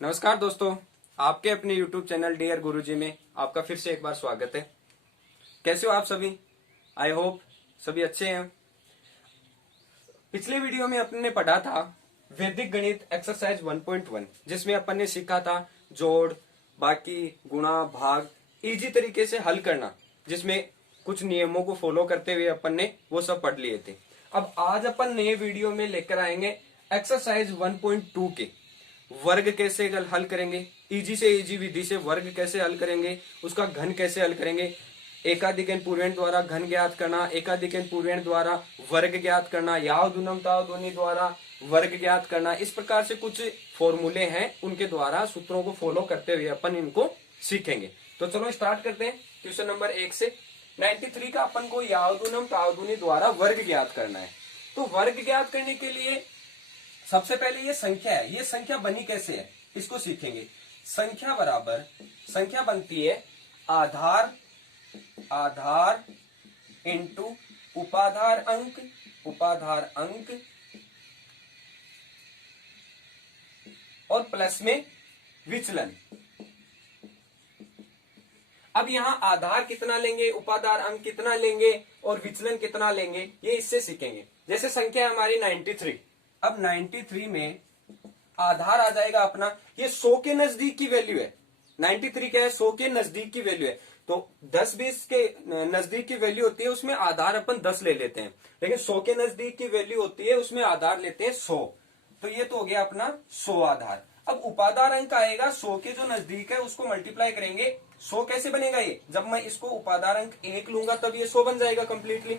नमस्कार दोस्तों, आपके अपने YouTube चैनल डियर गुरुजी में आपका फिर से एक बार स्वागत है। कैसे हो आप सभी? आई होप सभी अच्छे हैं। पिछले वीडियो में अपन ने पढ़ा था वैदिक गणित एक्सरसाइज 1.1, जिसमें अपन ने सीखा था जोड़, बाकी, गुणा, भाग इजी तरीके से हल करना, जिसमें कुछ नियमों को फॉलो करते हुए अपन ने वो सब पढ़ लिए थे। अब आज अपन नए वीडियो में लेकर आएंगे एक्सरसाइज 1.2 के वर्ग कैसे हल करेंगे, इजी से इजी विधि से वर्ग कैसे हल करेंगे, उसका घन कैसे हल करेंगे, एकाधिक पूर्णांक द्वारा घन ज्ञात करना, एकाधिक पूर्णांक द्वारा वर्ग ज्ञात करना, याव गुणम ताव ध्वनि द्वारा वर्ग ज्ञात करना। इस प्रकार से कुछ फॉर्मूले हैं, उनके द्वारा सूत्रों को फॉलो करते हुए अपन इनको सीखेंगे। तो चलो स्टार्ट करते हैं क्वेश्चन नंबर 1 से। 93 का अपन को याव गुणम ताव ध्वनि द्वारा वर्ग ज्ञात करना है। तो वर्ग ज्ञात करने के लिए सबसे पहले ये संख्या है, ये संख्या बनी कैसे है इसको सीखेंगे। संख्या बराबर, संख्या बनती है आधार इंटू उपाधार अंक और प्लस में विचलन। अब यहां आधार कितना लेंगे, उपाधार अंक कितना लेंगे और विचलन कितना लेंगे, ये इससे सीखेंगे। जैसे संख्या है हमारी 93। अब 93 में आधार आ जाएगा अपना, ये 100 के नजदीक की वैल्यू है। 93 क्या है? 100 के नजदीक की वैल्यू है। तो 10-20 के नजदीक की वैल्यू होती है, उसमें आधार अपन 10 ले लेते हैं। लेकिन 100 के नजदीक की वैल्यू होती है, उसमें आधार लेते हैं 100। तो ये तो हो गया अपना 100 आधार। अब उपाधार अंक आएगा, 100 के जो नजदीक है उसको मल्टीप्लाई करेंगे। 100 कैसे बनेगा ये? जब मैं इसको उपाधार अंक 1 लूंगा तब ये 100 बन जाएगा कंप्लीटली।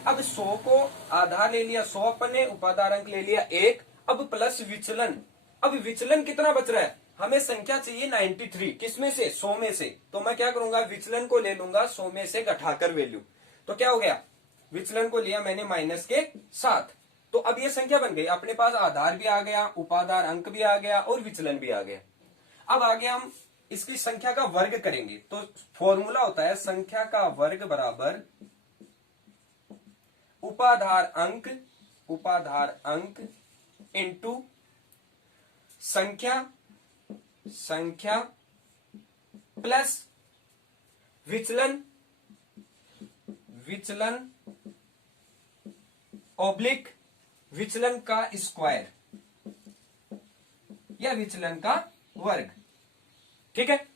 अब 100 को आधार ले लिया 100 अपन ने, उपाधार अंक ले लिया 1। अब प्लस विचलन। अब विचलन कितना बच रहा है? हमें संख्या चाहिए 93, किसमें से? 100 में से। तो मैं क्या करूंगा, विचलन को ले लूंगा 100 में से घटाकर वैल्यू। तो क्या हो गया, विचलन को लिया मैंने माइनस के साथ। तो अब ये संख्या बन गई, अपने पास आधार भी आ गया, उपाधार अंक भी आ गया और विचलन भी आ गया। अब आगे हम इसकी संख्या का वर्ग करेंगे। तो फॉर्मूला होता है संख्या का वर्ग बराबर उपाधार अंक इंटू संख्या प्लस विचलन ऑब्लिक विचलन का स्क्वायर या विचलन का वर्ग। ठीक है।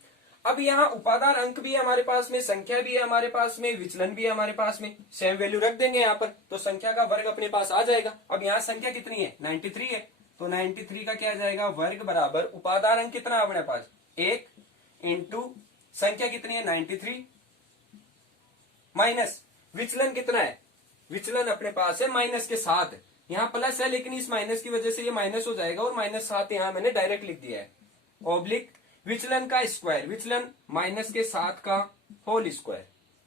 अब यहाँ उपाधार अंक भी है हमारे पास में, संख्या भी है हमारे पास में, विचलन भी है हमारे पास में। सेम वैल्यू रख देंगे यहाँ पर, तो संख्या का वर्ग अपने पास आ जाएगा। अब यहाँ संख्या कितनी है? 93 है। तो 93 का क्या आ जाएगा, वर्ग बराबर उपाधार अंक कितना है अपने पास? 1 इंटू संख्या कितनी है? 93 माइनस विचलन कितना है? विचलन अपने पास है माइनस के साथ। यहाँ प्लस है लेकिन इस माइनस की वजह से ये माइनस हो जाएगा और -7 यहाँ मैंने डायरेक्ट लिख दिया है। ऑब्लिक विचलन का स्क्वायर, विचलन माइनस के 7 का होल स्क्वायर।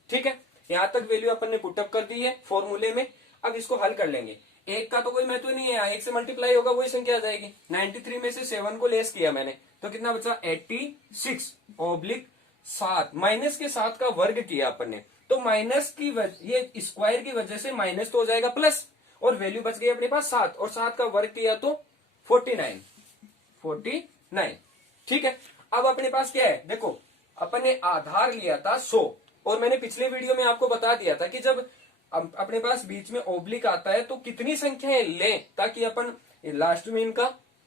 ठीक है, यहां तक वैल्यू अपन ने पुटअप कर दी है फॉर्मूले में। अब इसको हल कर लेंगे। 1 का तो कोई महत्व नहीं है, 1 से मल्टीप्लाई होगा वही संख्या आ जाएगी। 93 में से 7 को लेस किया मैंने, तो कितना बचा? 86 ऑब्लिक 7, माइनस के 7 का वर्ग किया अपन ने। तो माइनस की ये स्क्वायर की वजह से माइनस तो हो जाएगा प्लस, और वैल्यू बच गई अपने पास 7, और 7 का वर्ग किया तो 49। ठीक है। अब अपने पास क्या है, देखो अपन ने आधार लिया था 100, और मैंने पिछले वीडियो में आपको बता दिया था कि जब अपने पास बीच में ओब्लिक आता है तो कितनी संख्याएं लें ताकि अपन लास्ट में इनका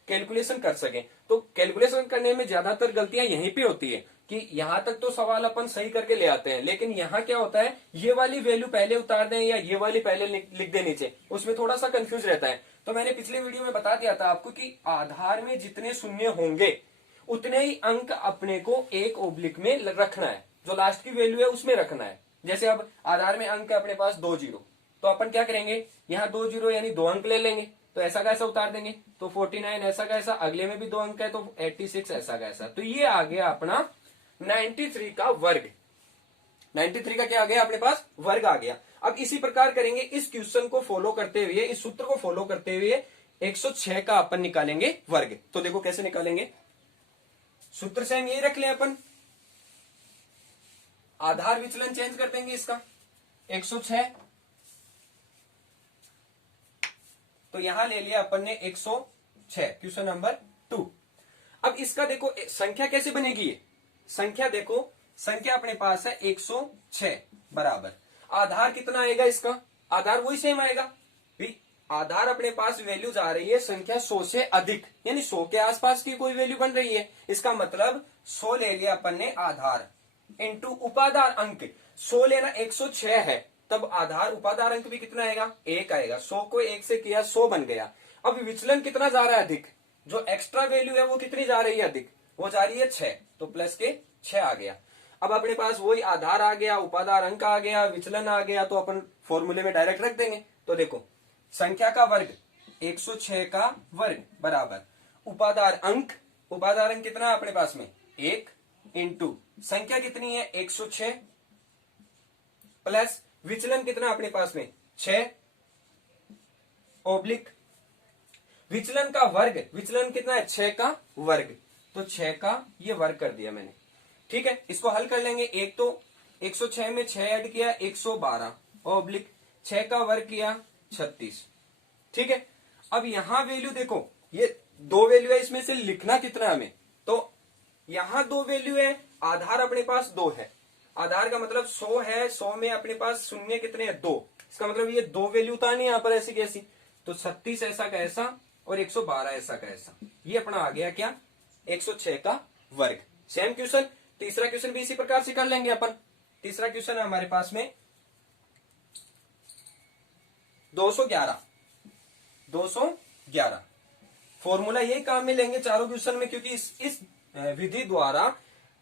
कैलकुलेशन कर सकें। तो कैलकुलेशन करने में ज्यादातर गलतियां यहीं पे होती है कि यहां तक तो सवाल अपन सही करके ले आते हैं, लेकिन यहाँ क्या होता है, ये वाली वैल्यू पहले उतार दें या ये वाली पहले लिख दें नीचे, उसमें थोड़ा सा कंफ्यूज रहता है। तो मैंने पिछले वीडियो में बता दिया था आपको कि आधार में जितने शून्य होंगे उतने ही अंक अपने को एक ओब्लिक में रखना है, जो लास्ट की वैल्यू है उसमें रखना है। जैसे अब आधार में अंक है अपने पास 2 जीरो, तो अपन क्या करेंगे, यहाँ 2 जीरो यानी 2 अंक ले लेंगे, तो ऐसा कैसा उतार देंगे, तो 49 ऐसा कैसा, अगले में भी 2 अंक है तो 86 ऐसा कैसा। तो ये आ गया अपना 93 का वर्ग। 93 का क्या आ गया अपने पास? वर्ग आ गया। अब इसी प्रकार करेंगे, इस क्वेश्चन को फॉलो करते हुए, इस सूत्र को फॉलो करते हुए 106 का अपन निकालेंगे वर्ग। तो देखो कैसे निकालेंगे, सूत्र से हम यही रख लें अपन, आधार विचलन चेंज कर देंगे इसका 106। तो यहां ले लिया अपन ने 106, क्वेश्चन नंबर 2। अब इसका देखो संख्या कैसे बनेगी, ये संख्या देखो, संख्या अपने पास है 106 बराबर आधार कितना आएगा इसका, आधार वही सेम आएगा भी, आधार अपने पास वैल्यूज आ रही है संख्या 100 से अधिक, यानी 100 के आसपास की कोई वैल्यू बन रही है, इसका मतलब 100 ले लिया अपन ने आधार इंटू उपादार अंक, 100 लेना 106 है, तब आधार उपादार अंक भी कितना आएगा, 1 आएगा, 100 को 1 से किया 100 बन गया। अब विचलन कितना जा रहा है अधिक, जो एक्स्ट्रा वैल्यू है वो कितनी जा रही है अधिक, वो जा रही है 6, तो प्लस के 6 आ गया। अब अपने पास वही आधार आ गया, उपादार अंक आ गया, विचलन आ गया, तो अपन फॉर्मूले में डायरेक्ट रख देंगे। तो देखो संख्या का वर्ग 106 का वर्ग बराबर उपादार अंक, उपादार अंक कितना है अपने पास में 1 इंटू संख्या कितनी है 106 प्लस विचलन कितना अपने पास में 6 ओब्लिक विचलन का वर्ग, विचलन कितना है 6 का वर्ग, तो 6 का ये वर्ग कर दिया मैंने। ठीक है, इसको हल कर लेंगे। एक तो 106 में 6 ऐड किया 112 ओब्लिक 6 का वर्ग किया 36। ठीक है, अब यहां वैल्यू देखो, ये दो वैल्यू है, इसमें से लिखना कितना है हमें, तो यहां दो वैल्यू है, आधार अपने पास 2 है, आधार का मतलब 100 है, 100 में अपने पास शून्य कितने हैं 2, इसका मतलब ये दो वैल्यू उतारनी है यहां पर ऐसी कैसी, तो 36 ऐसा का ऐसा और 112 ऐसा का ऐसा, ये अपना आ गया क्या 106 का वर्ग। सेम क्वेश्चन, तीसरा क्वेश्चन भी इसी प्रकार से कर लेंगे अपन। तीसरा क्वेश्चन है हमारे पास में 211 फॉर्मूला यही काम में लेंगे चारों क्वेश्चन में, क्योंकि इस विधि द्वारा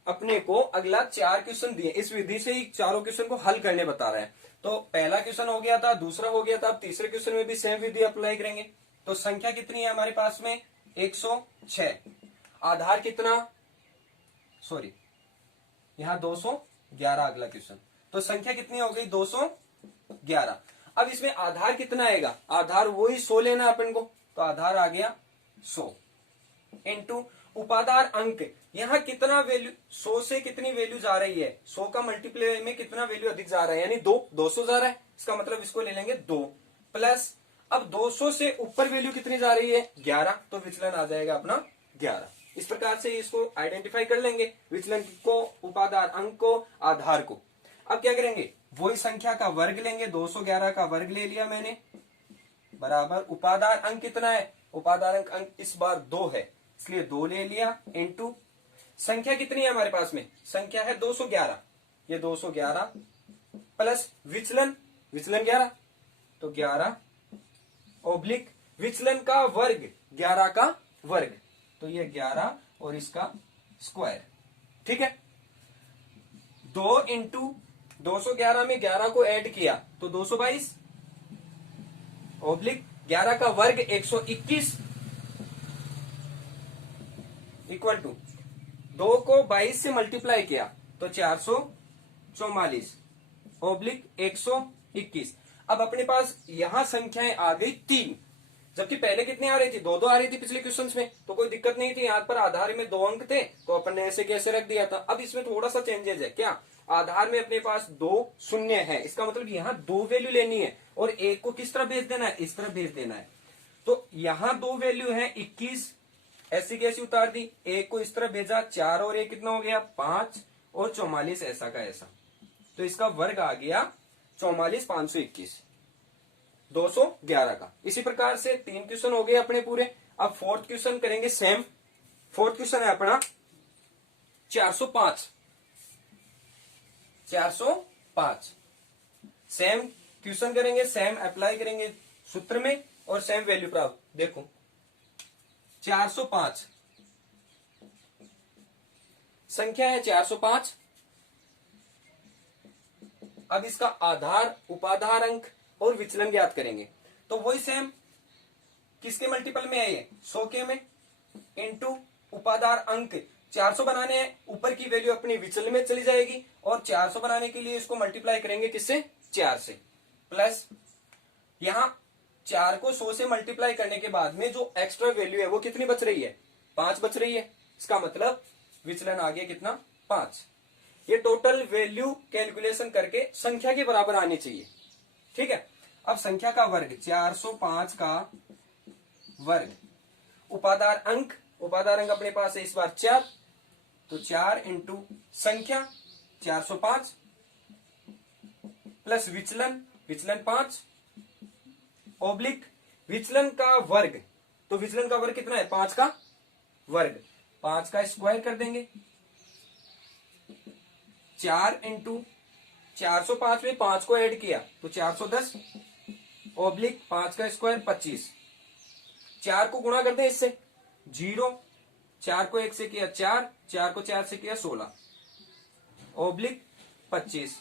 अपने को अगला 4 क्वेश्चन दिए, इस विधि से ही चारों क्वेश्चन को हल करने बता रहे हैं। तो पहला क्वेश्चन हो गया था, दूसरा हो गया था, अब तीसरे क्वेश्चन में भी सेम विधि अप्लाई करेंगे। तो संख्या कितनी है हमारे पास में 106, आधार कितना, सॉरी यहां 211 अगला क्वेश्चन, तो संख्या कितनी हो गई 211। अब इसमें आधार कितना आएगा, आधार वही 100 लेना अपन को, तो आधार आ गया 100 इंटू उपादार अंक, यहां कितना वैल्यू 100 से कितनी वैल्यू जा रही है, 100 का मल्टीप्लाई में कितना वैल्यू अधिक जा रहा है, यानी 200 जा रहा है, इसका मतलब इसको ले लेंगे 2 प्लस, अब 200 से ऊपर वैल्यू कितनी जा रही है 11, तो विचलन आ जाएगा अपना 11। इस प्रकार से इसको आइडेंटिफाई कर लेंगे, विचलन को, उपादार अंक को, आधार को। अब क्या करेंगे, वही संख्या का वर्ग लेंगे, 211 का वर्ग ले लिया मैंने बराबर उपादार अंक कितना है, उपादार अंक इस बार 2 है, इसलिए 2 ले लिया इंटू संख्या कितनी है हमारे पास में, संख्या है 211, ये 211 प्लस विचलन, विचलन 11, तो 11 ओब्लिक विचलन का वर्ग 11 का वर्ग, तो ये 11 और इसका स्क्वायर। ठीक है, 2 इंटू 211 में 11 को ऐड किया तो 222 ओब्लिक 11 का वर्ग 121 इक्वल टू 2 को 22 से मल्टीप्लाई किया तो 444 ओब्लिक 121। अब अपने पास यहां संख्याएं आ गई 3, जबकि पहले कितनी आ रही थी, 2 आ रही थी पिछले क्वेश्चंस में, तो कोई दिक्कत नहीं थी, यहाँ पर आधार में 2 अंक थे तो अपन ने ऐसे कैसे रख दिया था। अब इसमें थोड़ा सा चेंजेस है, क्या आधार में अपने पास 2 शून्य है, इसका मतलब यहाँ 2 वैल्यू लेनी है और एक को किस तरह भेज देना है, इस तरह भेज देना है। तो यहाँ 2 वैल्यू है 21, ऐसी कैसी उतार दी, एक को इस तरह भेजा, 4 और 1 कितना हो गया 5 और 44 ऐसा का ऐसा, तो इसका वर्ग आ गया 44 521 211 का। इसी प्रकार से 3 क्वेश्चन हो गए अपने पूरे। अब 4th क्वेश्चन करेंगे सेम। 4th क्वेश्चन है अपना 405 सेम क्वेश्चन करेंगे, सेम अप्लाई करेंगे सूत्र में और सेम वैल्यू प्राप्त। देखो 405 संख्या है 405, अब इसका आधार, उपाधार अंक और विचलन ज्ञात करेंगे। तो वही सेम किसके मल्टीपल में है ये 100 के में इंटू उपादार अंक 400 बनाने हैं, ऊपर की वैल्यू अपनी विचलन में चली जाएगी और 400 बनाने के लिए इसको मल्टीप्लाई करेंगे किससे 4 से, प्लस यहां 4 को 100 से मल्टीप्लाई करने के बाद में जो एक्स्ट्रा वैल्यू है वो कितनी बच रही है 5 बच रही है, इसका मतलब विचलन आ गया कितना 5। ये टोटल वैल्यू कैलकुलेशन करके संख्या के बराबर आनी चाहिए। ठीक है, अब संख्या का वर्ग 405 का वर्ग उपादार अंक उपादार अंक अपने पास है इस बार 4, तो 4 इंटू संख्या 405 प्लस विचलन, विचलन 5 ओब्लिक विचलन का वर्ग, तो विचलन का वर्ग कितना है 5 का वर्ग, 5 का स्क्वायर कर देंगे, 4 इंटू 405 में 5 को ऐड किया तो 410 ओब्लिक 5 का स्क्वायर 25, 4 को गुणा कर दें इससे 0, 4 को 1 से किया 4, 4 को 4 से किया 16 ओब्लिक 25।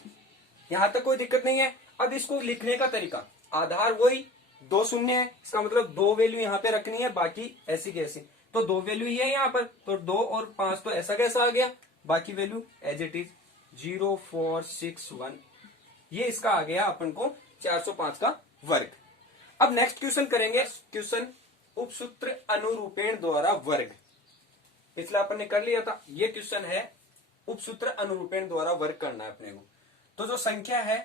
यहां तक कोई दिक्कत नहीं है। अब इसको लिखने का तरीका, आधार वही 2 शून्य है, इसका मतलब 2 वैल्यू यहां पे रखनी है, बाकी ऐसी कैसी, तो 2 वैल्यू ही है यहां पर, तो 2 और 5 तो ऐसा कैसा आ गया, बाकी वैल्यू एज इट इज 0 4 6 1, ये इसका आ गया अपन को 405 का वर्ग। अब नेक्स्ट क्वेश्चन करेंगे, क्वेश्चन उपसूत्र अनुरूपेण द्वारा वर्ग, पिछला अपन ने कर लिया था, ये क्वेश्चन है उपसूत्र अनुरूपेण द्वारा वर्ग करना है अपने को। तो जो संख्या है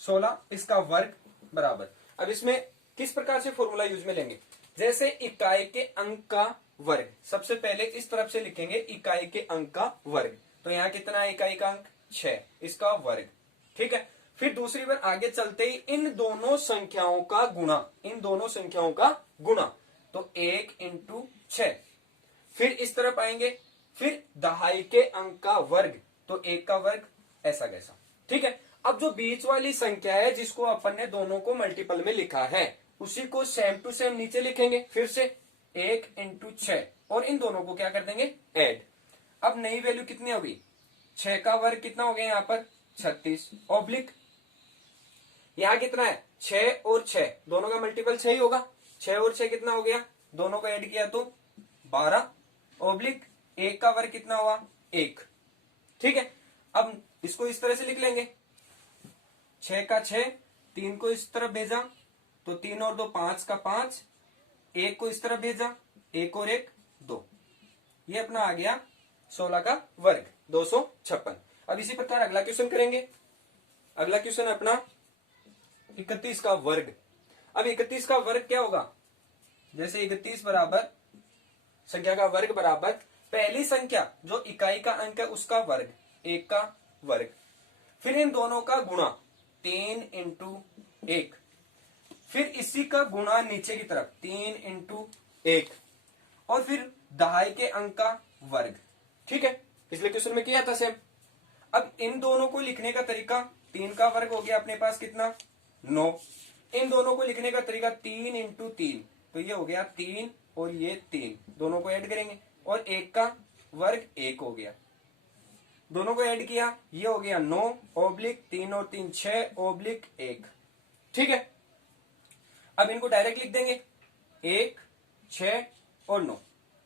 16 इसका वर्ग बराबर, अब इसमें किस प्रकार से फॉर्मूला यूज में लेंगे, जैसे इकाई के अंक का वर्ग, सबसे पहले इस तरफ से लिखेंगे इकाई के अंक का वर्ग, तो यहाँ कितना है इकाई का अंक 6, इसका वर्ग, ठीक है। फिर दूसरी बार आगे चलते ही इन दोनों संख्याओं का गुणा, इन दोनों संख्याओं का गुणा, तो 1 इंटू 6, फिर इस तरफ आएंगे, फिर दहाई के अंक का वर्ग, तो 1 का वर्ग, ऐसा कैसा, ठीक है। अब जो बीच वाली संख्या है जिसको अपन ने दोनों को मल्टीपल में लिखा है, उसी को सेम टू सेम नीचे लिखेंगे, फिर से 1 इंटू 6, और इन दोनों को क्या कर देंगे ऐड। अब नई वैल्यू कितनी होगी, 6 का वर्ग कितना हो गया यहाँ पर 36 ओब्लिक, यहाँ कितना है 6 और 6 दोनों का मल्टीपल 6 ही होगा, 6 और 6 कितना हो गया, दोनों को ऐड किया तो 12 ओब्लिक 1 का वर्ग कितना हुआ 1, ठीक है। अब इसको इस तरह से लिख लेंगे, 6 का 6, 3 को इस तरफ भेजा तो 3 और 2 5 का 5, 1 को इस तरफ भेजा 1 और 1 2, ये अपना आ गया 16 का वर्ग 256। अब इसी प्रकार अगला क्वेश्चन करेंगे, अगला क्वेश्चन अपना 31 का वर्ग। अब 31 का वर्ग क्या होगा, जैसे 31 बराबर संख्या का वर्ग बराबर पहली संख्या जो इकाई का अंक है उसका वर्ग 1 का वर्ग, फिर इन दोनों का गुणा 3 इंटू 1, फिर इसी का गुणा नीचे की तरफ 3 इंटू 1, और फिर दहाई के अंक का वर्ग, ठीक है, पिछले क्वेश्चन में किया था सेम। अब इन दोनों को लिखने का तरीका, 3 का वर्ग हो गया अपने पास कितना 9, इन दोनों को लिखने का तरीका 3 इंटू 3, तो ये हो गया 3 और ये 3, दोनों को ऐड करेंगे, और 1 का वर्ग 1 हो गया, दोनों को ऐड किया ये हो गया 9 ओब्लिक 3 और 3 6 ओब्लिक 1, ठीक है। अब इनको डायरेक्ट लिख देंगे 1 6 और 9,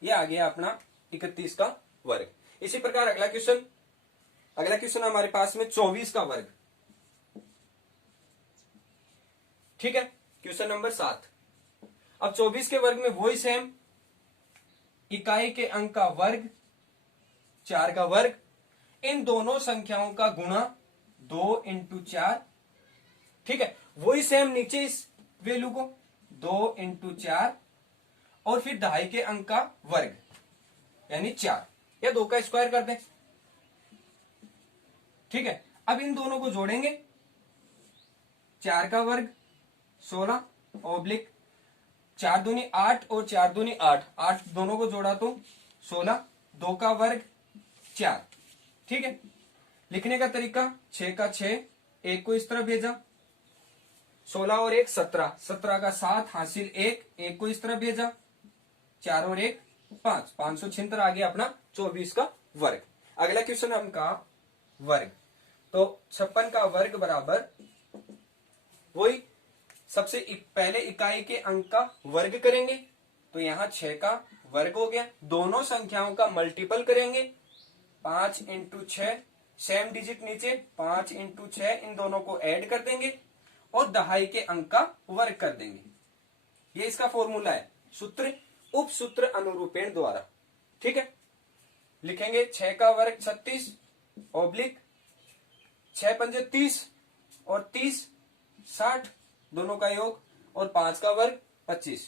ये आ गया अपना 31 का वर्ग। इसी प्रकार अगला क्वेश्चन हमारे पास में 24 का वर्ग, ठीक है, क्वेश्चन नंबर 7। अब 24 के वर्ग में वही सेम, इकाई के अंक का वर्ग 4 का वर्ग, इन दोनों संख्याओं का गुणा 2 इंटू 4, ठीक है, वही सेम नीचे इस वैल्यू को 2 इंटू 4, और फिर दहाई के अंक का वर्ग यानी 4, या 2 का स्क्वायर कर दें, ठीक है। अब इन दोनों को जोड़ेंगे, 4 का वर्ग 16 ओब्लिक 4 दूनी 8 और 4 दूनी 8, 8 दोनों को जोड़ा तो 16, 2 का वर्ग 4, ठीक है। लिखने का तरीका 6 का 6, 1 को इस तरफ भेजा, 16 और 1 17, 17 का 7 हासिल 1, 1 को इस तरफ भेजा, 4 और 1 5, 576 आ गया अपना 24 का वर्ग। अगला क्वेश्चन है हमका वर्ग, तो 56 का वर्ग बराबर वही सबसे पहले इकाई के अंक का वर्ग करेंगे, तो यहां 6 का वर्ग हो गया, दोनों संख्याओं का मल्टीपल करेंगे 5 इंटू 6, सेम डिजिट नीचे 5 इंटू 6, इन दोनों को ऐड कर देंगे और दहाई के अंक का वर्ग कर देंगे, ये इसका फॉर्मूला है, सूत्र उपसूत्र अनुरूपेण द्वारा, ठीक है। लिखेंगे 6 का वर्ग 36 ओब्लिक 6 पंजे 30 और 30 60, दोनों का योग, और 5 का वर्ग 25।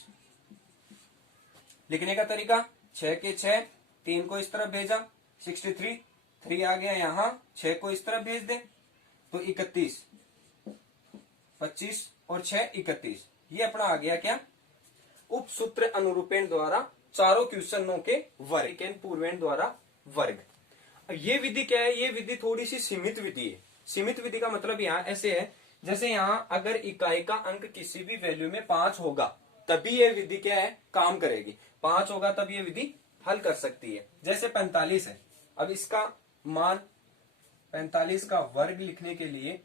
लिखने का तरीका 6 के 6, 3 को इस तरफ भेजा 63, 3 आ गया यहाँ, 6 को इस तरफ भेज दे तो 31, 25 और 6 31। ये अपना आ गया क्या, उप सूत्र अनुरूपेण द्वारा चारों क्वेश्चनों के वर्ग पूर्वेण द्वारा वर्ग। ये विधि क्या है, ये विधि थोड़ी सी सीमित विधि है। सीमित विधि का मतलब यहाँ ऐसे है, जैसे यहाँ अगर इकाई का अंक किसी भी वैल्यू में 5 होगा तभी ये विधि क्या है, काम करेगी। 5 होगा तब ये विधि हल कर सकती है। जैसे 45 है, अब इसका मान 45 का वर्ग लिखने के लिए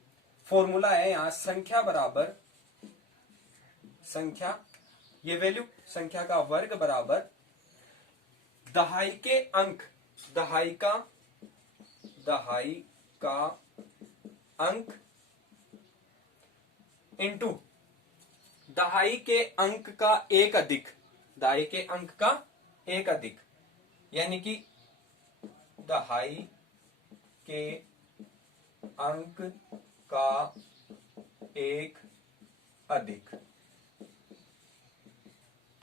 फॉर्मूला है यहाँ संख्या बराबर संख्या, ये वैल्यू संख्या का वर्ग बराबर दहाई के अंक, दहाई का अंक इंटू दहाई के अंक का एक अधिक, दहाई के अंक का एक अधिक, यानी कि दहाई के अंक का एक अधिक,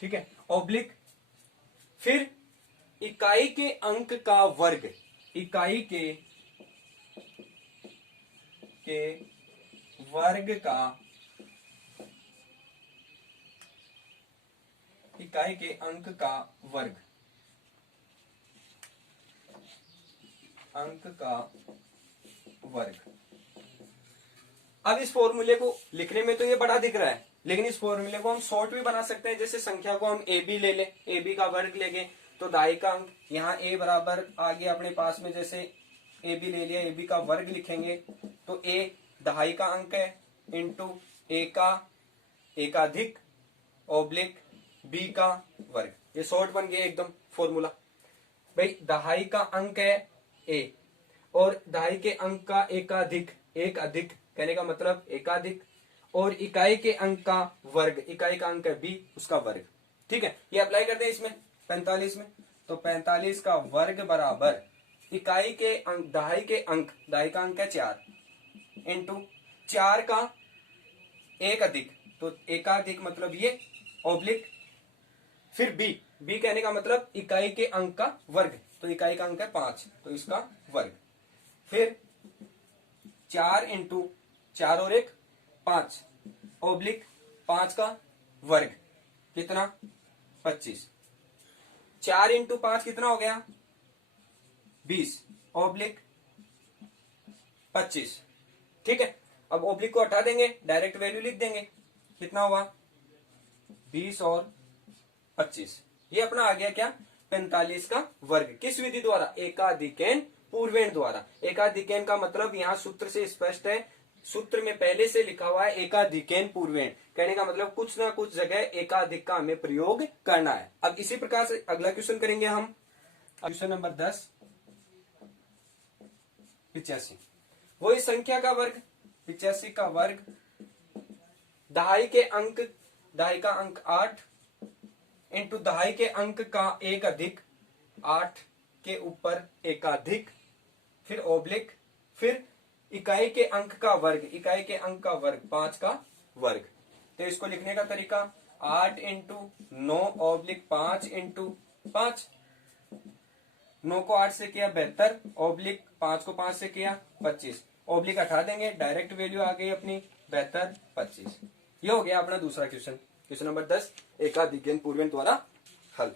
ठीक है, ऑब्लिक फिर इकाई के अंक का वर्ग, इकाई के वर्ग का, इकाई के अंक का वर्ग, अंक का वर्ग। अब इस फॉर्मूले को लिखने में तो ये बड़ा दिख रहा है, लेकिन इस फॉर्मूले को हम शॉर्ट भी बना सकते हैं। जैसे संख्या को हम ए बी ले लें, ए बी का वर्ग लेंगे तो दहाई का अंक, यहाँ ए बराबर आ गया अपने पास में, जैसे ए बी ले लिया, ए बी का वर्ग लिखेंगे तो ए दहाई का अंक है इंटू ए का एकाधिक ऑब्लिक बी का वर्ग। ये शॉर्ट बन गया एकदम फॉर्मूला। भाई दहाई का अंक है ए और दहाई के अंक का एकाधिक, एक अधिक कहने का मतलब एकाधिक, और इकाई के अंक का वर्ग, इकाई का अंक है बी, उसका वर्ग। ठीक है, ये अप्लाई करते हैं इसमें 45 में, तो 45 का वर्ग बराबर इकाई के अंक, दहाई के अंक, दहाई का अंक है 4 इंटू 4 का एक अधिक, तो एकाधिक मतलब ये ऑब्लिक, फिर बी, बी कहने का मतलब इकाई के अंक का वर्ग, तो इकाई का अंक है 5 तो इसका वर्ग, फिर 4 इंटू 4 और 1 5 ऑब्लिक 5 का वर्ग, कितना 25, 4 इंटू 5 कितना हो गया 20 ऑब्लिक 25। ठीक है, अब ऑब्लिक को हटा देंगे, डायरेक्ट वैल्यू लिख देंगे, कितना हुआ 20 और 25। ये अपना आ गया क्या 45 का वर्ग। किस विधि द्वारा, एकाधिकेन पूर्वेण द्वारा। एकाधिकेन का मतलब यहाँ सूत्र से स्पष्ट है, सूत्र में पहले से लिखा हुआ है एकाधिकेन पूर्वेण, कहने का मतलब कुछ ना कुछ जगह एकाधिक का हमें प्रयोग करना है। अब इसी प्रकार से अगला क्वेश्चन करेंगे हम, क्वेश्चन नंबर 10 85, वही संख्या का वर्ग 85 का वर्ग, दहाई के अंक, दहाई का अंक 8 इंटू दहाई के अंक का एक अधिक, 8 के ऊपर एकाधिक, फिर ऑब्लिक, फिर इकाई के अंक का वर्ग, इकाई के अंक का वर्ग 5 का वर्ग। तो इसको लिखने का तरीका 8 इंटू 9 ऑब्लिक 5 इंटू 5, 9 को 8 से किया 72 ऑब्लिक 5 को 5 से किया 25, ऑब्लिक हटा देंगे, डायरेक्ट वैल्यू आ गई अपनी 72 25। ये हो गया अपना दूसरा क्वेश्चन, क्वेश्चन नंबर 10 एकाधिकेन पूर्वेण द्वारा हल।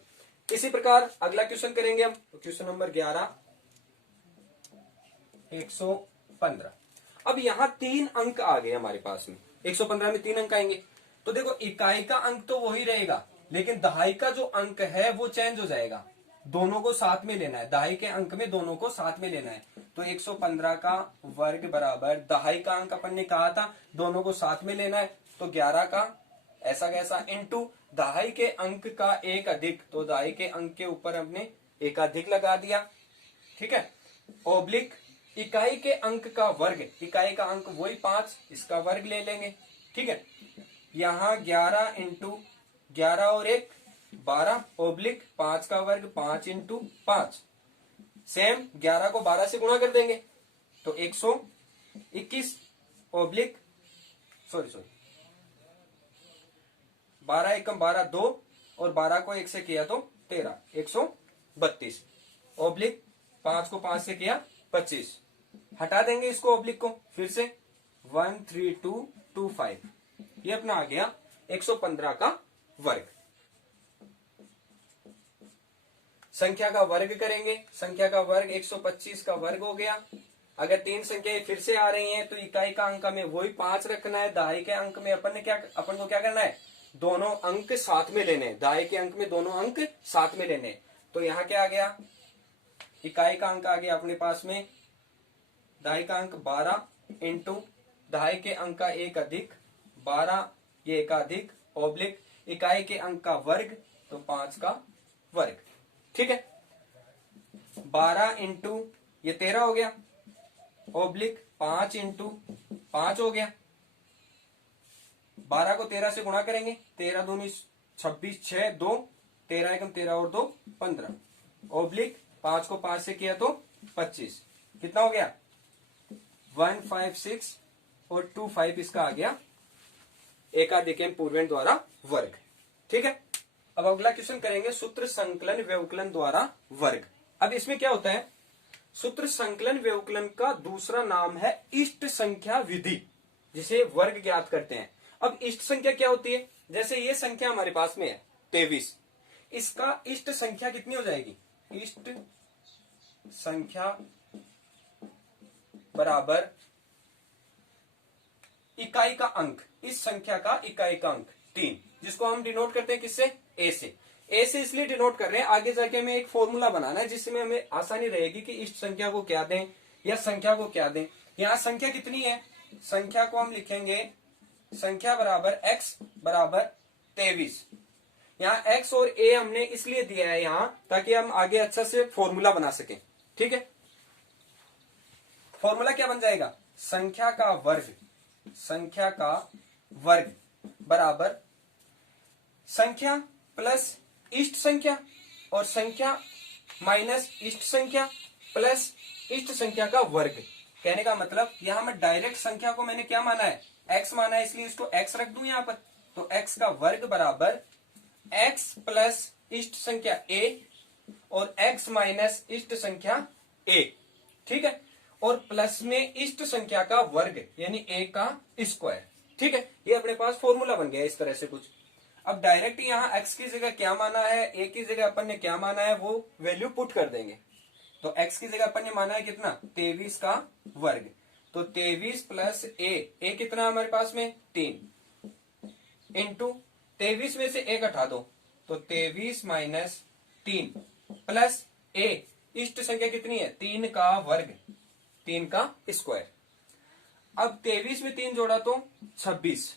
इसी प्रकार अगला क्वेश्चन करेंगे हम, क्वेश्चन नंबर 11 115। अब यहाँ 3 अंक आ गए हमारे पास में, 115 में 3 अंक आएंगे, तो देखो इकाई का अंक तो वही रहेगा, लेकिन दहाई का जो अंक है वो चेंज हो जाएगा, दोनों को साथ में लेना है, दहाई के अंक में दोनों को साथ में लेना है। तो 115 का वर्ग बराबर दहाई का अंक अपन ने कहा था दोनों को साथ में लेना है, तो 11 का ऐसा कैसा इंटू दहाई के अंक का एक अधिक, तो दहाई के अंक के ऊपर हमने एक अधिक लगा दिया, ठीक है, ऑब्लिक इकाई के अंक का वर्ग, इकाई का अंक वही 5, इसका वर्ग ले लेंगे, ठीक है। यहाँ 11 इंटू 11 और 1 12 ऑब्लिक 5 का वर्ग 5 इंटू 5, सेम 11 को 12 से गुणा कर देंगे तो 121 ऑब्लिक 12 एकम 12 2 और 12 को 1 से किया तो 13, 32 ऑब्लिक 5 को 5 से किया 25, हटा देंगे इसको ऑब्लिक को, फिर से 13225, ये अपना आ गया 115 का वर्ग। संख्या का वर्ग करेंगे, संख्या का वर्ग 125 का वर्ग हो गया। अगर तीन संख्याएं फिर से आ रही हैं तो इकाई का अंक में वही 5 रखना है, दहाई के अंक में अपन को क्या करना है, दोनों अंक साथ में लेने हैं, दहाई के अंक में दोनों अंक साथ में लेने हैं। तो यहाँ क्या आ गया, इकाई का अंक आ गया अपने पास में, दहाई का अंक 12 इंटू दहाई के अंक का 1 अधिक 12, ये 1 अधिक ऑब्लिक इकाई के अंक का वर्ग, तो 5 का वर्ग। ठीक है, 12 इंटू ये 13 हो गया, ऑब्लिक 5 इंटू 5 हो गया। 12 को 13 से गुणा करेंगे, 13 दूनी 26, 6 2, 13 एकम 13 और 2 15, ऑब्लिक 5 को 5 से किया तो 25, कितना हो गया 156 और 25 इसका आ गया एकाधिक पूर्वेण द्वारा वर्ग। ठीक है, अब अगला क्वेश्चन करेंगे सूत्र संकलन व्यवकलन द्वारा वर्ग। अब इसमें क्या होता है, सूत्र संकलन व्यवकलन का दूसरा नाम है इष्ट संख्या विधि, जिसे वर्ग ज्ञात करते हैं। अब इष्ट संख्या क्या होती है, जैसे ये संख्या हमारे पास में है 23, इसका इष्ट संख्या कितनी हो जाएगी, इष्ट संख्या बराबर इकाई का अंक, इस संख्या का इकाई का अंक 3, जिसको हम डिनोट करते हैं किससे, ए से। ए से इसलिए डिनोट कर रहे हैं, आगे जाके हमें एक फॉर्मूला बनाना है जिसमें हमें आसानी रहेगी कि इस संख्या को क्या दें या संख्या को क्या दें। यहाँ संख्या कितनी है, संख्या को हम लिखेंगे संख्या बराबर x बराबर 23। यहाँ x और a हमने इसलिए दिया है यहाँ ताकि हम आगे अच्छा से फॉर्मूला बना सकें। ठीक है, फॉर्मूला क्या बन जाएगा, संख्या का वर्ग बराबर संख्या प्लस इष्ट संख्या और संख्या माइनस इष्ट संख्या प्लस इष्ट संख्या का वर्ग। कहने का मतलब यहां मैं डायरेक्ट संख्या को मैंने क्या माना है, x माना है, इसलिए इसको x रख दूं यहां पर, तो x का वर्ग बराबर x प्लस इष्ट संख्या a और x माइनस इष्ट संख्या a। ठीक है, और प्लस में इष्ट संख्या का वर्ग यानी a का स्क्वायर। ठीक है, ये अपने पास फॉर्मूला बन गया इस तरह से कुछ। अब डायरेक्ट यहाँ x की जगह क्या माना है, a की जगह अपन ने क्या माना है, वो वैल्यू पुट कर देंगे। तो x की जगह अपन ने माना है कितना, 23 का वर्ग, तो 23 प्लस a कितना हमारे पास में 3 इंटू 23 में से 1 हटा दो, तो 23 माइनस 3 प्लस a, इष्ट संख्या कितनी है 3 का वर्ग, 3 का स्क्वायर। अब 23 में 3 जोड़ा तो 26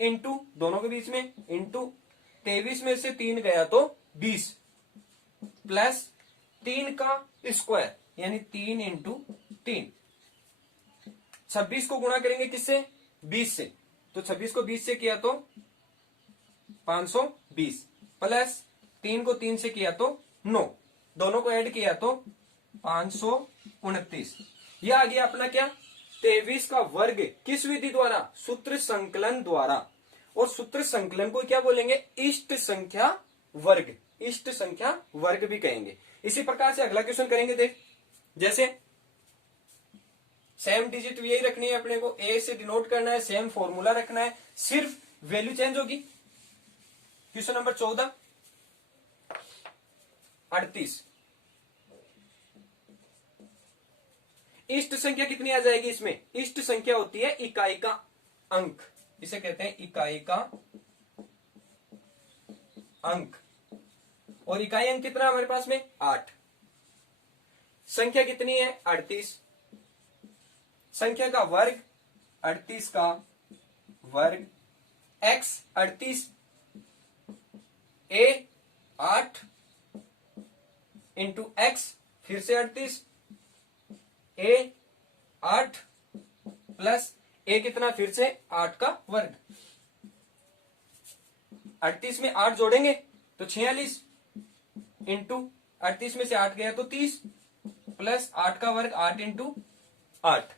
इंटू दोनों के बीच में, इंटू 23 में से 3 गया तो 20 प्लस 3 का स्क्वायर यानी 3 इंटू 3। 26 को गुणा करेंगे किससे, 20 से, तो 26 को 20 से किया तो 520 प्लस 3 को 3 से किया तो 9, दोनों को ऐड किया तो 529। यह आ गया अपना क्या, 23 का वर्ग, किस विधि द्वारा, सूत्र संकलन द्वारा। और सूत्र संकलन को क्या बोलेंगे, इष्ट संख्या वर्ग, इष्ट संख्या वर्ग भी कहेंगे। इसी प्रकार से अगला क्वेश्चन करेंगे, देख जैसे सेम डिजिट यही रखनी है अपने को, ए से डिनोट करना है, सेम फॉर्मूला रखना है, सिर्फ वैल्यू चेंज होगी। क्वेश्चन नंबर 14 38, इष्ट संख्या कितनी आ जाएगी इसमें, इष्ट संख्या होती है इकाई का अंक, इसे कहते हैं इकाई का अंक, और इकाई अंक कितना हमारे पास में 8। संख्या कितनी है 38, संख्या का वर्ग 38 का वर्ग, x 38, a 8 इंटू x फिर से 38, a 8 प्लस a कितना फिर से 8 का वर्ग। 38 में 8 जोड़ेंगे तो 46 इंटू 38 में से 8 गया तो 30 प्लस 8 का वर्ग 8 इंटू 8।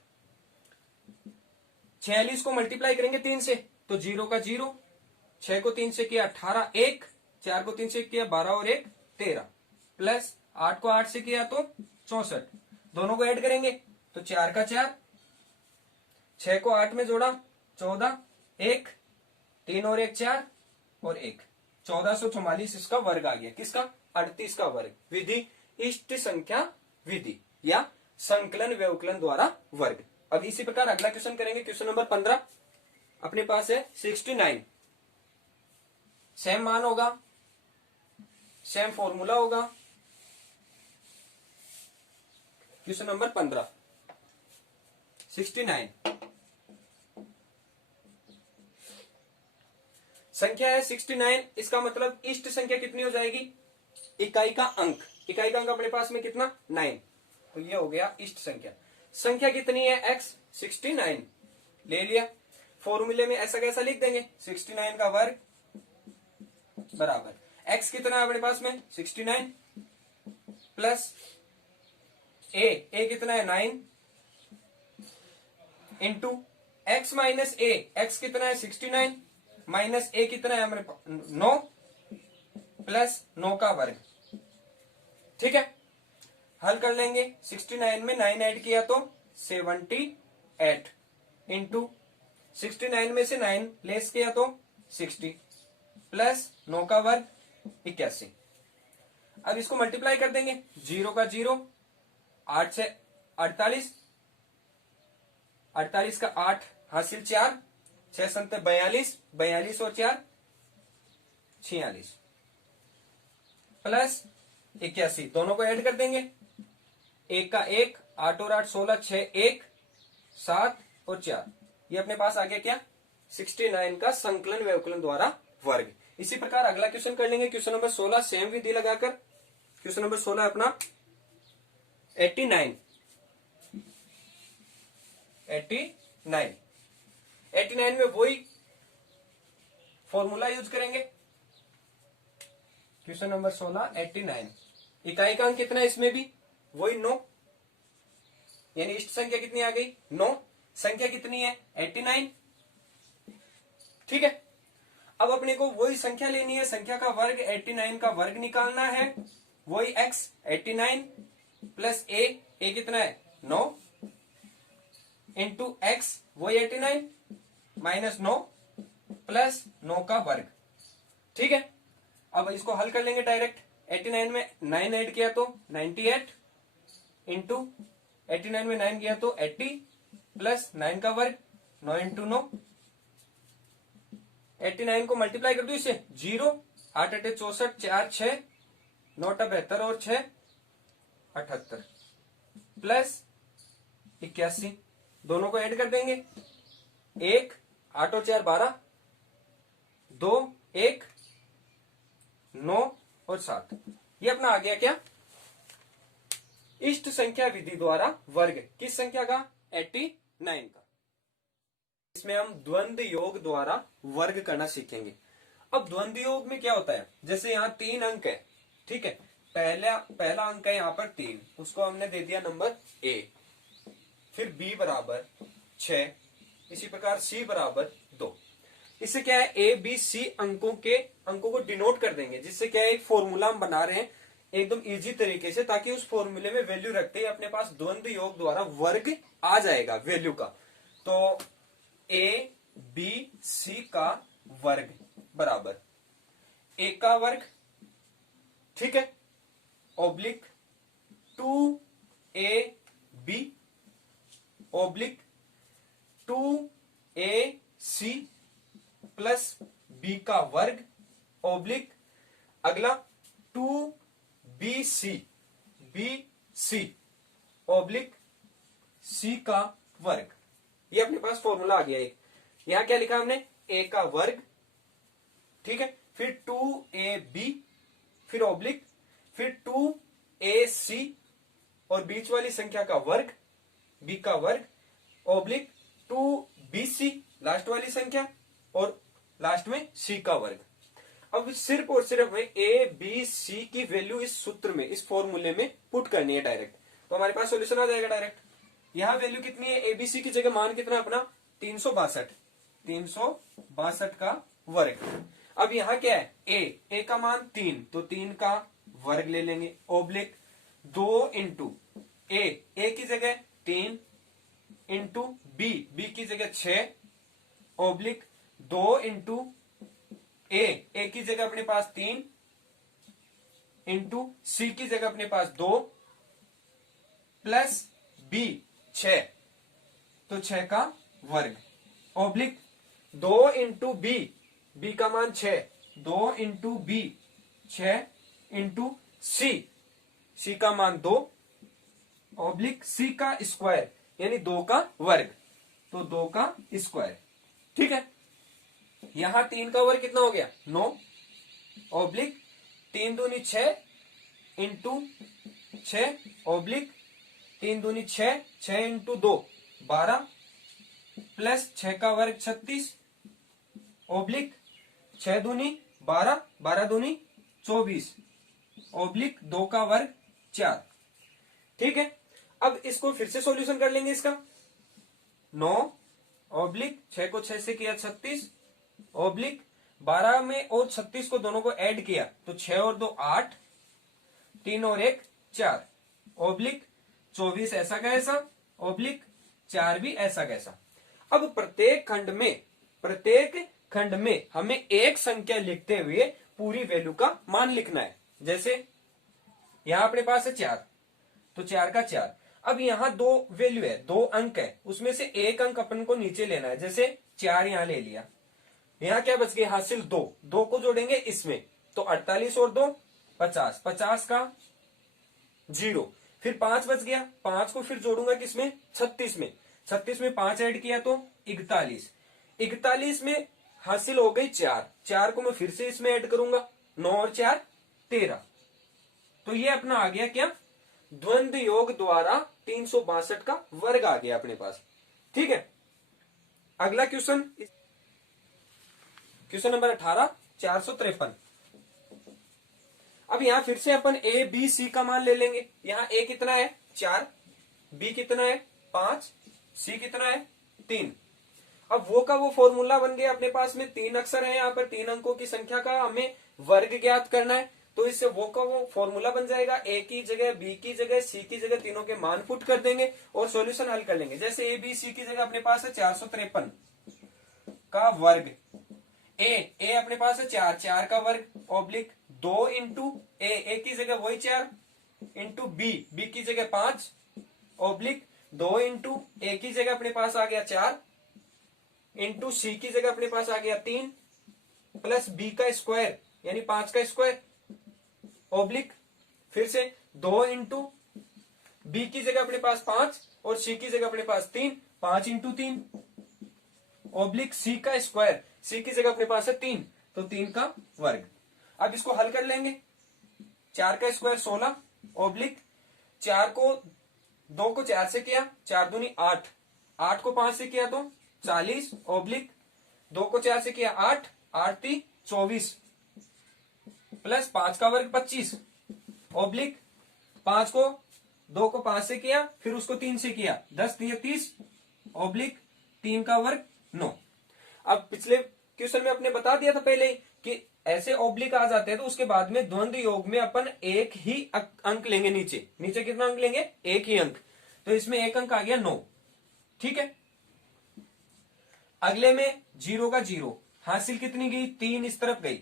46 को मल्टीप्लाई करेंगे 3 से तो 0 का 0, 6 को 3 से किया 18, 1 4 को 3 से किया 12 और 1 13 प्लस 8 को 8 से किया तो 64, दोनों को ऐड करेंगे तो 4 का 4, 6 को 8 में जोड़ा 14, 1, 3 और 1 4 और 1, 1444 इसका वर्ग आ गया। किसका? 38 का वर्ग। विधि इष्ट संख्या विधि या संकलन व्यवकलन द्वारा वर्ग। अब इसी प्रकार अगला क्वेश्चन करेंगे, क्वेश्चन नंबर 15 अपने पास है 69। सेम मान होगा, सेम फॉर्मूला होगा। क्वेश्चन नंबर 15 69 संख्या है 69। इसका मतलब इष्ट संख्या कितनी हो जाएगी? इकाई का अंक। इकाई का अंक अपने पास में कितना? 9। तो ये हो गया इष्ट संख्या। संख्या कितनी है? x 69 ले लिया। फॉर्मूले में ऐसा कैसा लिख देंगे? 69 का वर्ग बराबर x कितना है अपने पास में? 69 प्लस a कितना है? 9 into x minus a, x कितना है? 69 माइनस a कितना है हमारे पास? 9 प्लस 9 का वर्ग। ठीक है, हल कर लेंगे। 69 में 9 ऐड किया तो 78 इंटू 69 में से 9 लेस किया तो 60 प्लस 9 का वर्ग 81। अब इसको मल्टीप्लाई कर देंगे। 0 का 0, 8 से 48, 48 का 8 हासिल 4, 6 संत 42, 42 और 4 46 प्लस 81, दोनों को ऐड कर देंगे। 1 का 1, 8 और 8 16, 6 1 7 और 4। ये अपने पास आ गया क्या? 69 का संकलन व्यवकलन द्वारा वर्ग। इसी प्रकार अगला क्वेश्चन कर लेंगे, क्वेश्चन नंबर 16 सेम विधि लगाकर। क्वेश्चन नंबर 16 अपना 89 में वही फॉर्मूला यूज करेंगे। Question number 16 89। इकाई का अंक कितना है इसमें भी? वही 9, यानी इष्ट संख्या कितनी आ गई? 9। संख्या कितनी है? 89। ठीक है, अब अपने को वही संख्या लेनी है, संख्या का वर्ग 89 का वर्ग निकालना है। वही x 89 प्लस a कितना है? 9 इंटू x वही 89 माइनस 9 प्लस 9 का वर्ग। ठीक है, अब इसको हल कर लेंगे डायरेक्ट। 89 में 9 ऐड किया तो 98 इंटू 89 में 9 किया तो 80 प्लस 9 का वर्ग 9 इंटू 9। 89 को मल्टीप्लाई कर दो इससे। 0 8 8 64, 4 6 9 72 और 6 78 प्लस 81, दोनों को ऐड कर देंगे। 1 8 और 4 12, 2 1 9 और 7। ये अपना आ गया क्या? इष्ट संख्या विधि द्वारा वर्ग। किस संख्या का? 89 का। इसमें हम द्वंद्व योग द्वारा वर्ग करना सीखेंगे। अब द्वंद्व योग में क्या होता है? जैसे यहाँ 3 अंक है, ठीक है, पहला अंक है यहाँ पर 3, उसको हमने दे दिया नंबर a, फिर b बराबर 6, इसी प्रकार c बराबर 2। इससे क्या है? a b c अंकों को डिनोट कर देंगे, जिससे क्या है? एक फॉर्मूला हम बना रहे हैं एकदम इजी तरीके से, ताकि उस फॉर्मूले में वैल्यू रखते ही अपने पास द्वंद्व योग द्वारा वर्ग आ जाएगा वैल्यू का। तो a b c का वर्ग बराबर a का वर्ग, ठीक है, oblique 2ab oblique 2ac plus b का वर्ग ऑब्लिक अगला 2bc ऑब्लिक c का वर्ग। ये अपने पास फॉर्मूला आ गया। एक यहां क्या लिखा हमने? a का वर्ग, ठीक है, फिर 2ab फिर ऑब्लिक फिर 2ac और बीच वाली संख्या का वर्ग b का वर्ग ऑब्लिक 2bc लास्ट वाली संख्या और लास्ट में c का वर्ग। अब सिर्फ और सिर्फ हमें a b c की वैल्यू इस सूत्र में, इस फॉर्मूले में पुट करनी है डायरेक्ट, तो हमारे पास सॉल्यूशन आ जाएगा डायरेक्ट। यहां वैल्यू कितनी है? a b c की जगह मान कितना अपना? 362 का वर्ग। अब यहां क्या है? a का मान 3, तो 3 का वर्ग ले लेंगे ऑब्लिक 2 इंटू ए की जगह 3 इंटू बी की जगह 6 ऑब्लिक 2 इंटू ए की जगह अपने पास 3 इंटू सी की जगह अपने पास 2 प्लस बी 6, तो 6 का वर्ग ऑब्लिक 2 इंटू बी का मान 6, 2 इंटू बी 6 इंटू सी का मान 2 ऑब्लिक सी का स्क्वायर यानी 2 का वर्ग, तो 2 का स्क्वायर। ठीक है, यहां 3 का वर्ग कितना हो गया 9 ऑब्लिक 3 दूनी 6 इंटू 6 ऑब्लिक 3 दूनी 6, 6 इंटू 2 12 प्लस 6 का वर्ग 36 ऑब्लिक 6 दूनी 12, 12 दूनी 24 ऑब्लिक 2 का वर्ग 4। ठीक है, अब इसको फिर से सॉल्यूशन कर लेंगे इसका। 9 ऑब्लिक 6 को 6 से किया 36 ऑब्लिक 12 में और 36 को दोनों को ऐड किया तो 6 और 2 8, 3 और 1 4 ऑब्लिक 24 ऐसा कैसा ऑब्लिक 4 भी ऐसा कैसा। अब प्रत्येक खंड में हमें एक संख्या लिखते हुए पूरी वैल्यू का मान लिखना है। जैसे यहां अपने पास है 4, तो 4 का 4। अब यहां 2 वैल्यू है, 2 अंक है, उसमें से एक अंक अपन को नीचे लेना है। जैसे 4 यहां ले लिया, यहां क्या बच गया हासिल 2 को जोड़ेंगे इसमें तो 48 और 2 50, 50 का 0, फिर 5 बच गया, 5 को फिर जोड़ूंगा किसमें 36 में, 36 में 5 ऐड किया तो 41, 41 में हासिल हो गई 4 को मैं फिर से इसमें ऐड करूंगा 9 और 4 13, तो ये अपना आ गया क्या द्वंद्व योग द्वारा 362 का वर्ग आ गया अपने पास। ठीक है, अगला क्वेश्चन नंबर 18 453। अब यहां फिर से अपन ए बी सी का मान ले लेंगे। यहां ए कितना है 4, बी कितना है 5, सी कितना है 3। अब वो का वो फॉर्मूला बन गया अपने पास में, 3 अक्षर है यहाँ पर, 3 अंकों की संख्या का हमें वर्ग ज्ञात करना है, तो इससे वो का वो फॉर्मूला बन जाएगा। ए की जगह बी की जगह सी की जगह तीनों के मान पुट कर देंगे और सॉल्यूशन हल कर लेंगे। जैसे ए बी सी की जगह अपने पास है 453 का वर्ग, ए अपने पास है 4 का वर्ग ऑब्लिक 2 इंटू ए की जगह वही 4 इंटू बी की जगह 5 ऑब्लिक 2 इंटू ए की जगह अपने पास आ गया 4 इंटू सी की जगह अपने पास आ गया 3 प्लस बी का स्क्वायर यानी 5 का स्क्वायर ऑब्लिक फिर से 2 इंटू बी की जगह अपने पास 5 और सी की जगह अपने पास 3, 5 इंटू 3 ऑब्लिक सी का स्क्वायर, सी की जगह अपने पास है 3 तो 3 का वर्ग। अब इसको हल कर लेंगे, 4 का स्क्वायर 16 ऑब्लिक 4 को 2 को 4 से किया 4 दूनी 8, 8 को 5 से किया तो 40 ऑब्लिक 2 को 4 से किया 8, 8 × 24 प्लस 5 का वर्ग 25 ऑब्लिक 5 को 2 को 5 से किया फिर उसको 3 से किया 10 × 30 ऑब्लिक 3 का वर्ग 9। अब पिछले क्वेश्चन में अपने बता दिया था पहले ही कि ऐसे ऑब्लिक आ जाते हैं तो उसके बाद में द्वंद्व योग में अपन एक ही अंक लेंगे, नीचे कितना अंक लेंगे एक ही अंक, तो इसमें एक अंक आ गया 9। ठीक है, अगले में 0 का 0 हासिल कितनी गई 3 इस तरफ गई,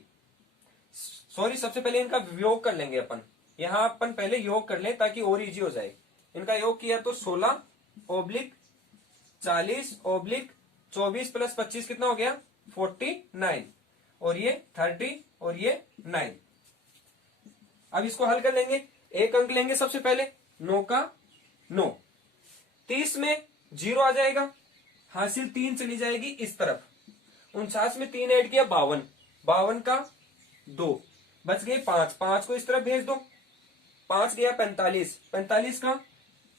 सॉरी सबसे पहले इनका योग कर लेंगे अपन, यहां अपन पहले योग कर ले ताकि और इजी हो जाए। इनका योग किया तो 16 ऑब्लिक 40 ऑब्लिक 24 प्लस 25 कितना हो गया 49 और ये 30 और ये 9। अब इसको हल कर लेंगे, एक अंक लेंगे सबसे पहले 9 का 9, 30 में 0 आ जाएगा, हासिल 3 चली जाएगी इस तरफ, 49 में 3 ऐड किया 52, 52 का 2 बच गए 5, 5 को इस तरफ भेज दो, 5 गया 45, 45 का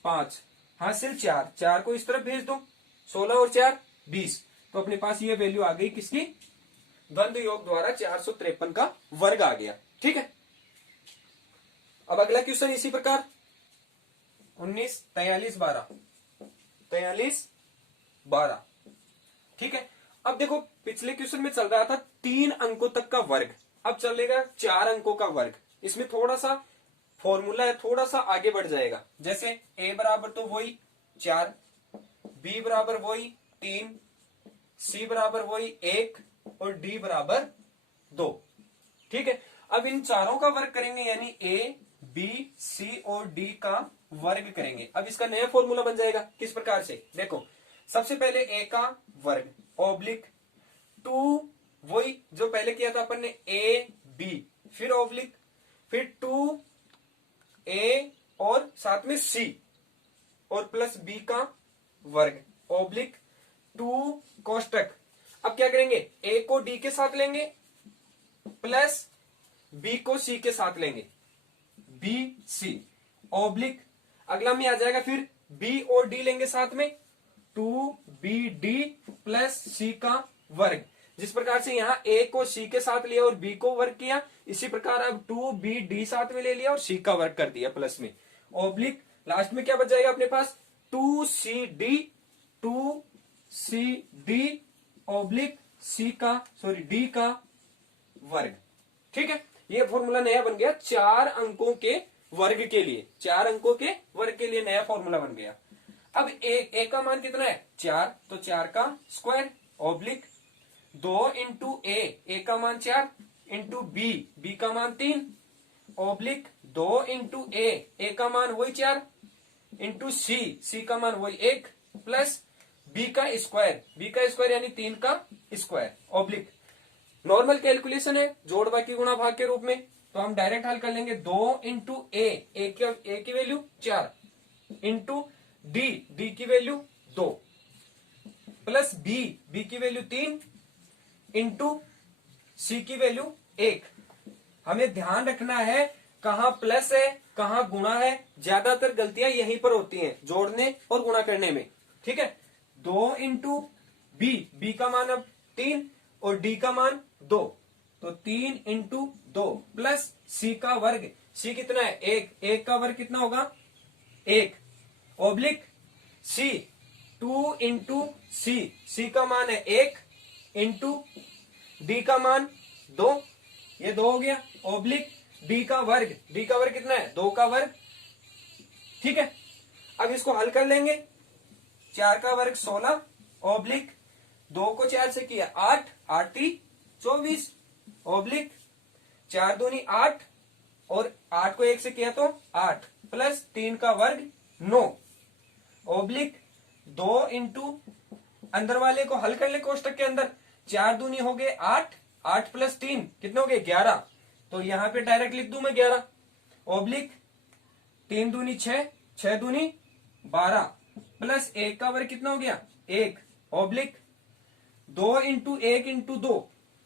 5 हासिल 4, 4 को इस तरफ भेज दो, 16 और 4 20, तो अपने पास ये वैल्यू आ गई किसकी द्वंद्व योग द्वारा 453 का वर्ग आ गया। ठीक है, अब अगला क्वेश्चन इसी प्रकार 19 43 12 43 12। ठीक है, अब देखो पिछले क्वेश्चन में चल रहा था 3 अंकों तक का वर्ग, अब चलेगा 4 अंकों का वर्ग। इसमें थोड़ा सा फॉर्मूला है थोड़ा सा आगे बढ़ जाएगा। जैसे a बराबर तो वही 4, b बराबर वही 3, c बराबर वही 1 और d बराबर 2। ठीक है, अब इन चारों का वर्ग करेंगे, यानी a, b, c और d का वर्ग करेंगे। अब इसका नया फॉर्मूला बन जाएगा। किस प्रकार से, देखो सबसे पहले a का वर्ग ऑब्लिक 2, वही जो पहले किया था अपन ने, a b, फिर ऑब्लिक, फिर 2a और साथ में c और प्लस b का वर्ग ऑब्लिक 2 कोष्टक। अब क्या करेंगे, a को d के साथ लेंगे प्लस b को c के साथ लेंगे, b c ऑब्लिक, अगला में आ जाएगा फिर b और d लेंगे साथ में, 2bd प्लस c का वर्ग। जिस प्रकार से यहाँ a को c के साथ लिया और b को वर्ग किया, इसी प्रकार अब 2bd साथ में ले लिया और c का वर्ग कर दिया प्लस में, ऑब्लिक लास्ट में क्या बच जाएगा अपने पास, 2cd ऑब्लिक d का वर्ग। ठीक है, ये फॉर्मूला नया बन गया 4 अंकों के वर्ग के लिए, 4 अंकों के वर्ग के लिए नया फॉर्मूला बन गया। अब a का मान कितना है 4, तो 4 का स्क्वायर ऑब्लिक 2 इंटू a का मान 4 इंटू b का मान 3 ऑब्लिक 2 इंटू a का मान वही 4 इंटू c का मान वही 1 प्लस b का स्क्वायर यानी 3 का स्क्वायर ऑब्लिक। नॉर्मल कैलकुलेशन है जोड़ बाकी गुणा भाग के रूप में, तो हम डायरेक्ट हल कर लेंगे। 2 इंटू ए की वैल्यू 4 इंटू डी की वैल्यू 2 प्लस बी की वैल्यू 3 इंटू सी की वैल्यू 1। हमें ध्यान रखना है कहां प्लस है कहां गुणा है, ज्यादातर गलतियां यहीं पर होती हैं जोड़ने और गुणा करने में। ठीक है, 2 इंटू बी का मान अब 3 और डी का मान 2, तो 3 इंटू 2 प्लस सी का वर्ग, सी कितना है 1 का वर्ग कितना होगा 1 ऑब्लिक सी 2 इंटू सी का मान है 1 इंटू डी का मान 2, ये 2 हो गया ऑब्लिक डी का वर्ग कितना है 2 का वर्ग। ठीक है, अब इसको हल कर लेंगे। 4 का वर्ग 16 ऑब्लिक 2 को 4 से किया 8, 8 24 ऑब्लिक 4 दूनी 8 और 8 को 1 से किया तो 8 प्लस 3 का वर्ग 9 ऑब्लिक 2 इंटू अंदर वाले को हल कर ले कोष्टक के अंदर, 4 दूनी हो गए 8, 8 प्लस 3 कितने हो गए 11, तो यहां पे डायरेक्ट लिख दूं मैं 11 ऑब्लिक 3 दूनी 6, 6 दूनी 12 प्लस 1 का वर्ग कितना हो गया 1 ऑब्लिक 2 इंटू 1 इंटू 2,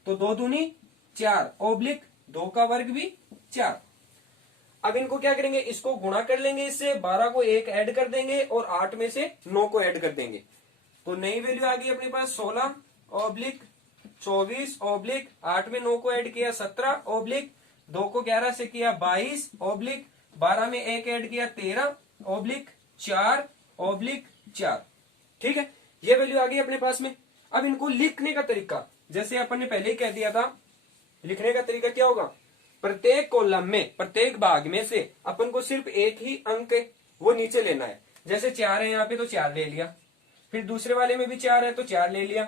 तो 2 दूनी 4 ऑब्लिक 2 का वर्ग भी 4। अब इनको क्या करेंगे, इसको गुणा कर लेंगे, इससे 12 को 1 ऐड कर देंगे और 8 में से 9 को ऐड कर देंगे, तो नई वैल्यू आ गई अपने पास 16 ऑब्लिक 24 ऑब्लिक 8 में 9 को ऐड किया 17 ऑब्लिक 2 को 11 से किया 22 ऑब्लिक 12 में 1 ऐड किया 13 ऑब्लिक 4 ऑब्लिक 4। ठीक है, ये वैल्यू आ गई अपने पास में। अब इनको लिखने का तरीका, जैसे अपन ने पहले ही कह दिया था, लिखने का तरीका क्या होगा, प्रत्येक कॉलम में प्रत्येक भाग में से अपन को सिर्फ एक ही अंक वो नीचे लेना है। जैसे 4 है यहाँ पे तो 4 ले लिया, फिर दूसरे वाले में भी 4 है तो 4 ले लिया,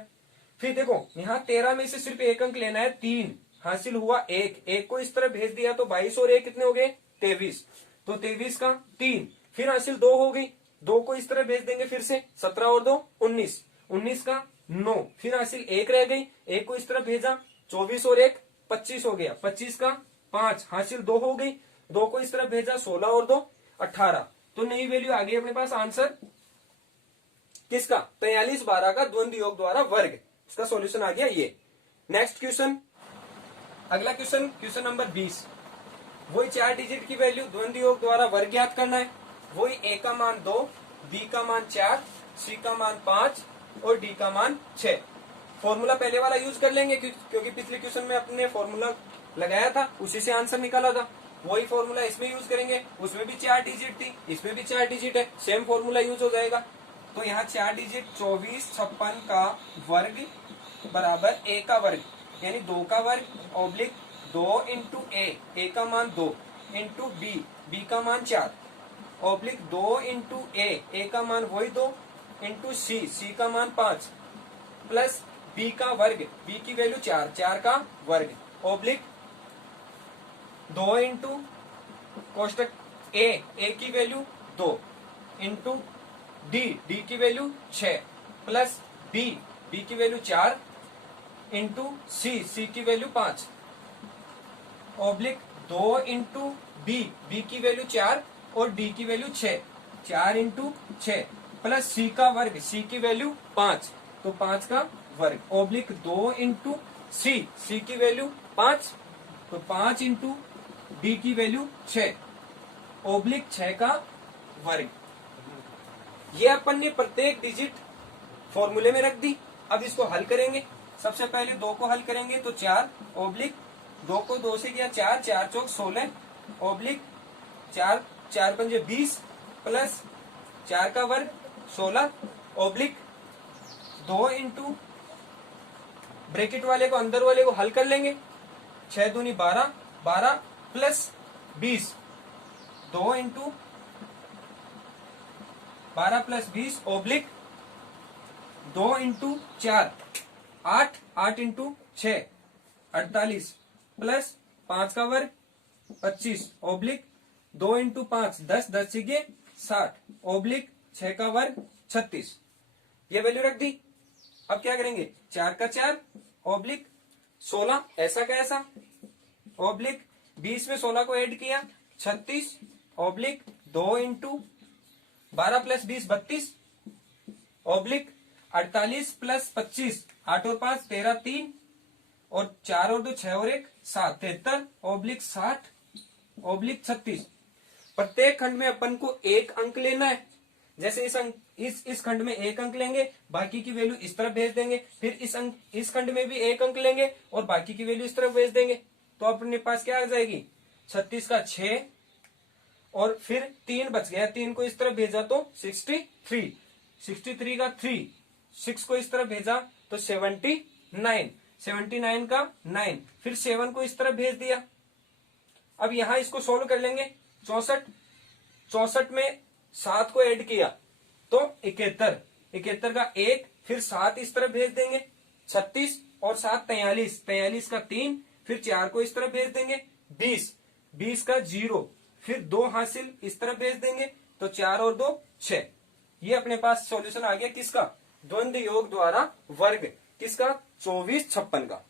फिर देखो यहाँ 13 में से सिर्फ एक अंक लेना है 3 हासिल हुआ 1 को इस तरह भेज दिया तो 22 और 1 कितने हो गए 23, तो 23 का 3, फिर हासिल 2 हो गई, 2 को इस तरह भेज देंगे फिर से 17 और 2 19 का 9, फिर हासिल 1 रह गई, 1 को इस तरह भेजा 24 और 1 25 हो गया, 25 का 5 हासिल 2 हो गई, 2 को इस तरह भेजा 16 और 2 18, तो नई वैल्यू आ गई अपने पास आंसर किसका 43 12 का द्वंद्व योग द्वारा वर्ग, इसका सॉल्यूशन आ गया ये। नेक्स्ट क्वेश्चन, अगला क्वेश्चन नंबर 20, वही 4 डिजिट की वैल्यू द्वंद्व योग द्वारा वर्ग ज्ञात करना है। वही a का मान 2, b का मान 4, c का मान 5 और d का मान 6। फॉर्मूला पहले वाला यूज कर लेंगे क्योंकि पिछले क्वेश्चन में अपने फॉर्मूला लगाया था, उसी से आंसर निकाला था, वही फॉर्मूला इसमें यूज करेंगे। उसमें भी 4 डिजिट थी, इसमें भी 4 डिजिट है, सेम फॉर्मूला यूज हो जाएगा। तो यहाँ 4 डिजिट 24 56 का वर्ग बराबर a का वर्ग यानी 2 का वर्ग ऑब्लिक 2 इंटू ए का मान 2 इंटू बी का मान 4 ऑब्लिक 2 इंटू ए का मान वही 2 इंटू सी का मान 5 प्लस बी का वर्ग, बी की वैल्यू 4 का वर्ग ऑब्लिक 2 इंटू कोष्टक ए की वैल्यू 2 इंटू डी की वैल्यू 6 प्लस बी की वैल्यू 4 इंटू सी की वैल्यू 5 ऑब्लिक 2 इंटू बी की वैल्यू 4 और डी की वैल्यू 6 4 इंटू 6 प्लस सी का वर्ग, सी की वैल्यू 5 तो 5 का वर्ग ऑब्लिक 2 इंटू सी की वैल्यू 5 तो 5 इंटू डी की वैल्यू 6 ऑब्लिक 6 का वर्ग। ये अपन ने प्रत्येक डिजिट फॉर्मूले में रख दी। अब इसको हल करेंगे। सबसे पहले 2 को हल करेंगे तो 4 ऑब्लिक 2 को 2 से किया 4 4 चौक 16 ऑब्लिक 4 पंजे 20 प्लस 4 का वर्ग 16 ऑब्लिक 2 इंटू ब्रैकेट वाले को अंदर वाले को हल कर लेंगे 6 दूनी 12 plus 20 2 into 12 plus 20 oblique 2 into 4 8 into 6 48 plus 5 का वर्ग 25 ऑब्लिक 2 इंटू 5 10 सीखे 60 ऑब्लिक 6 का वर्ग 36। ये वैल्यू रख दी। अब क्या करेंगे 4 का 4 ऑब्लिक 16 ऐसा का ऐसा ऑब्लिक 20 में 16 को ऐड किया 36 oblique 2 into 12 plus 20 32 oblique 48 plus 25 8 और 5 13 3 और 4 और 2 6 और 1 7 73 ऑब्लिक 60 ऑब्लिक 36। प्रत्येक खंड में अपन को एक अंक लेना है। जैसे इस खंड में एक अंक लेंगे, बाकी की वैल्यू इस तरफ भेज देंगे। फिर इस खंड में भी एक अंक लेंगे और बाकी की वैल्यू इस तरफ भेज देंगे। तो अपने पास क्या आ जाएगी 36 का 6 और फिर 3 बच गया, 3 को इस तरफ भेजा तो 63 63 का 3 6 को इस तरफ भेजा तो 79 79 का 9 फिर 7 को इस तरफ भेज दिया। अब यहां इसको सोल्व कर लेंगे 64 में 7 को ऐड किया तो 71 का 1 फिर 7 इस तरफ भेज देंगे 36 और 7 43 का 3 फिर 4 को इस तरफ भेज देंगे 20 का 0 फिर 2 हासिल इस तरफ भेज देंगे तो 4 और 2 6। ये अपने पास सॉल्यूशन आ गया किसका द्वंद्व योग द्वारा वर्ग किसका 24 56 का।